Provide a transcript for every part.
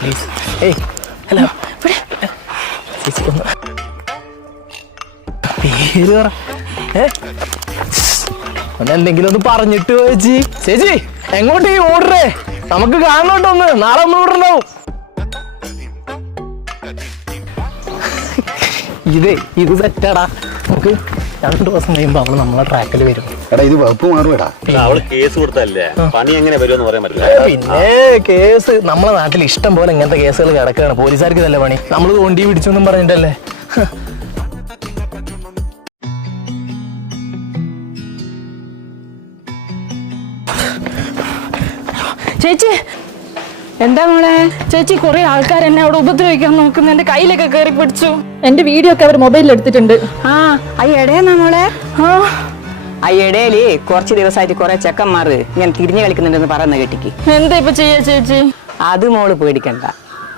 Please. ഏയ് അല്ല ചേച്ചി ഒന്ന് പേര് പറ. എന്തെങ്കിലും ഒന്ന് പറഞ്ഞിട്ട് ചേച്ചി. ചേച്ചി എങ്ങോട്ട് ഈ ഓർഡറേ? നമുക്ക് കാണണോട്ടൊന്ന്, നാളെ ഒന്ന് ഓർഡറുണ്ടാവും. ഇത് സെറ്റാടാ. നമുക്ക് 2 ദിവസം കഴിയുമ്പോ അവള് നമ്മളെ ട്രാക്കിൽ വരും. എടാ ഇത് വകുപ്പ് മാറുവേടാ. അവള് കേസ് കൊടുത്തല്ലേ, പണി എങ്ങനെ വരുമെന്ന് പറയാൻ പറ്റില്ല. പിന്നെ കേസ് നമ്മളെ നാട്ടിൽ ഇഷ്ടം പോലെ ഇങ്ങനത്തെ കേസുകൾ കിടക്കുകയാണ്. പോലീസുകാർക്ക് ഇതല്ലേ പണി. നമ്മള് തോണ്ടി പിടിച്ചൊന്നും പറഞ്ഞിട്ടല്ലേ. ചേച്ചി എന്താ മോളെ? ചേച്ചി കുറെ ആൾക്കാർ എന്നെ അവിടെ ഉപദ്രവിക്കാൻ നോക്കുന്നു. എന്റെ കയ്യിലൊക്കെ കയറി പിടിച്ചു. എന്റെ വീഡിയോ ഒക്കെ അവർ മൊബൈലിൽ എടുത്തിട്ടുണ്ട്. ആ അയ്യടേന്നാ മോളെ? ആ അയ്യടേല് കുറച്ച് ദിവസമായിട്ട് കുറെ ചെക്കന്മാർ ഇങ്ങനെ തിരിഞ്ഞു കളിക്കുന്നുണ്ടെന്ന് പറയുന്ന കേട്ടിക്ക്. എന്താ ഇപ്പൊ ചെയ്യാ ചേച്ചി? അത് മോള് പേടിക്കണ്ട.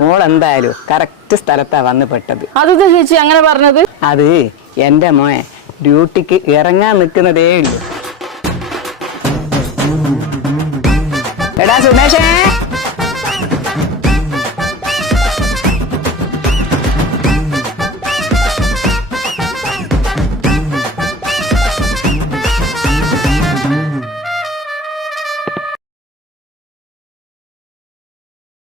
മോൾ എന്തായാലും കറക്റ്റ് സ്ഥലത്താ വന്ന് പെട്ടത്. അതെന്താ ചേച്ചി അങ്ങനെ പറഞ്ഞത്? അത് എന്റെ മോൻ ഡ്യൂട്ടിക്ക് ഇറങ്ങാൻ നിൽക്കുന്നതേ ഉള്ളൂ. എടാ സുമേഷേ,